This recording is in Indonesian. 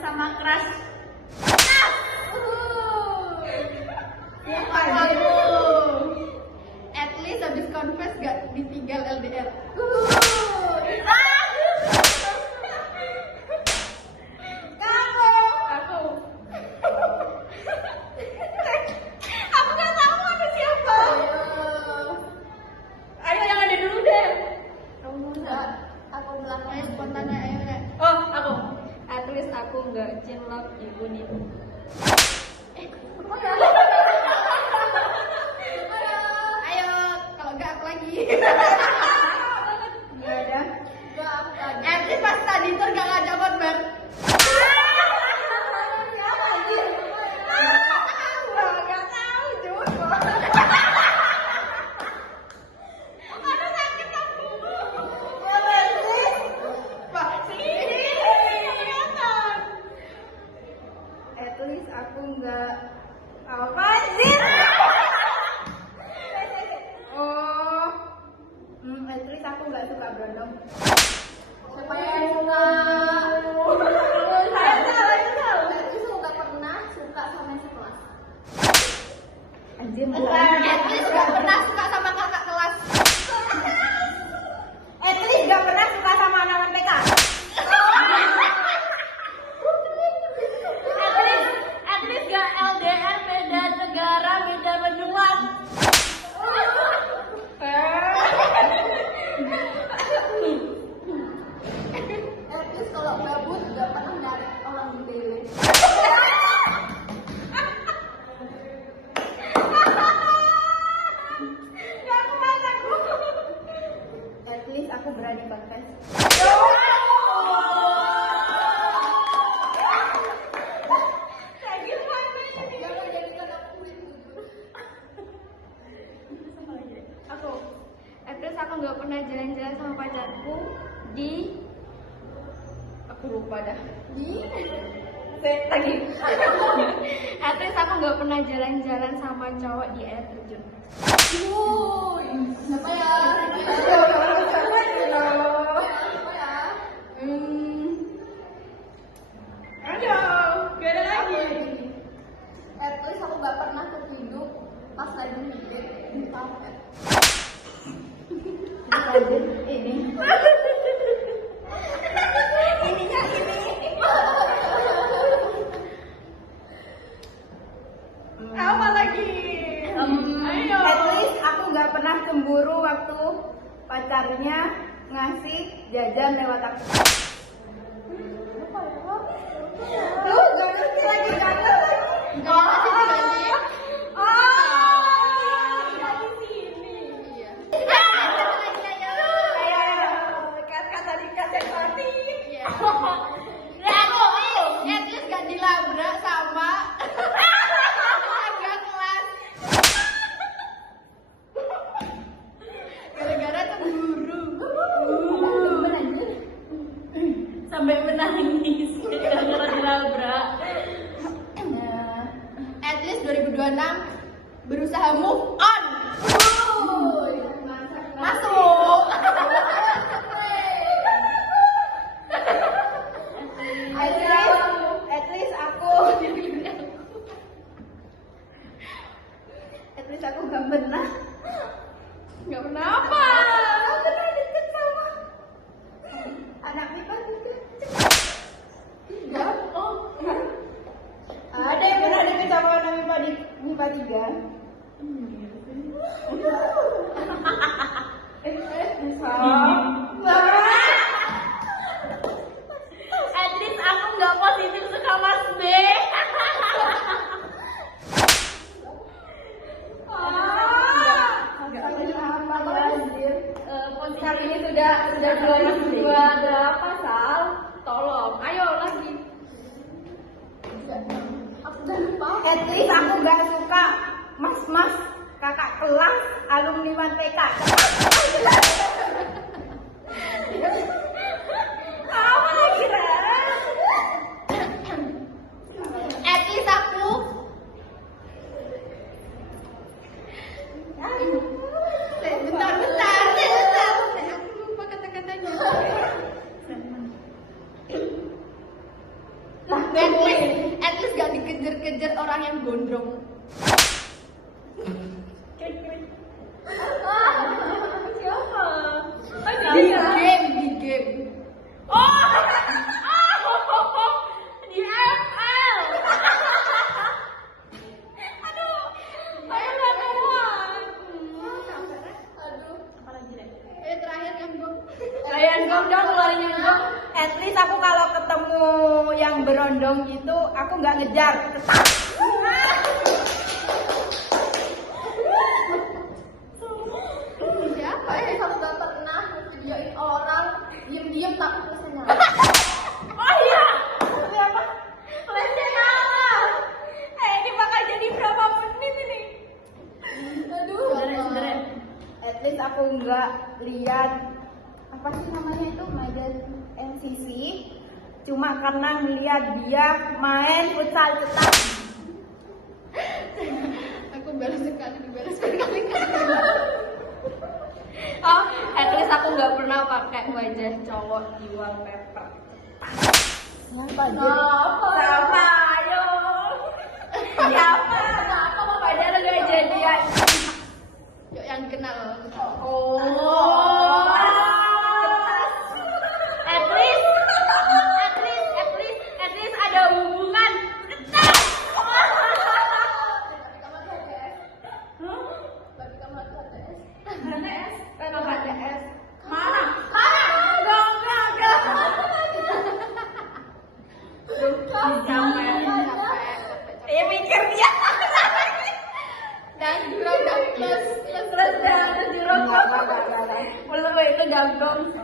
sama crush. Siapa kamu? At least habis confess gak ditinggal LDR. Kamu. Aku. Aku nggak tahu ada siapa. Ayo yang ada dulu deh. Kamu nggak? Aku belakang. Ayo spontan ya, ayo deh. Oh, aku. At least aku nggak cinlok ibu nipu. Ayo, kalau enggak aku lagi. Nggak ada. Nggak aku lagi. At least pas tadi tuh gak ngajak konver. Siapa lagi? Gak tahu, Jun. Aduh sakit aku. Pak, sini. Kelihatan. At least aku nggak apa sih? Oh, at least aku nggak suka berondong. Siapa yang suka? Saya tahu. At least aku gak pernah suka sama yang sekelas. Anjir, At least gak pernah suka sama kakak kelas. at least nggak pernah suka sama anak PK. At least gak LDR beda negara, beda benua. At least kalau gabut gak pernah narik orang di BW. Nggak kuat aku. At least aku berani confess. Jangan jadikan aku jujur. Aku. At least aku nggak pernah jalan-jalan sama pacarku di. Aku lupa dah. Lagi. At least aku nggak pernah jalan-jalan sama cowok di air terjun. Siapa ya? Siapa ya? Ayo, gak ada lagi. At least aku gak pernah kehidup pas lagi mikir di kafe. Ini. Ininya ini. Apa lagi? Ayo. At least aku nggak pernah cemburu waktu pacarnya ngasih jajan lewat aku. Lu gak ngerti lagi kata lagi. Gak ngasih diganti. Dari sini. Iya. Kata dikasih mati. Iya. At least gak dilabrak sama agak kelas. Gara-gara cemburu. Sampai menangis gara-gara dilabrak. At least 2026 berusaha move on. Masuk. At least aku nggak pernah Gak pernah apa? deket sama anak MIPA juga. Ada yang pernah deket sama anak MIPA di MIPA 3. At least aku nggak positif suka Mas B. Posisi ini sudah berapa Sal? Tolong, ayo lagi. Aku udah lupa. At least aku nggak suka mas-mas kakak kelas alumni MANTK. Apa lagi At least aku bentar. Aku lupa kata-katanya. nyondong dong, keluarin nyondong. At least aku kalau ketemu yang berondong gitu, aku nggak ngejar. Siapa ya? Aku gak pernah videoin orang diem-diem tapi tulisannya. Oh iya, siapa? Lencana. Ini bakal jadi berapa menit ini? Aduh. Sebenernya. At least aku nggak lihat apa sih namanya itu Majen NCC. Cuma karena ngeliat dia main futsal cetak. Aku baru sekali dibalas berkali-kali. Oh, at least aku nggak pernah pakai wajah cowok di wallpaper. Siapa? Kenapa? Siapa? Ayo. Siapa? Padahal gak jadian. Yuk yang kenal. Oh. At least ada hubungan. Tapi kamu ada HTS. HTS, kalau HTS. Mana? Enggak. Sampai. Ya mikir dia. Dan juragan plus Terus jangan dirokok. Belum itu gantong.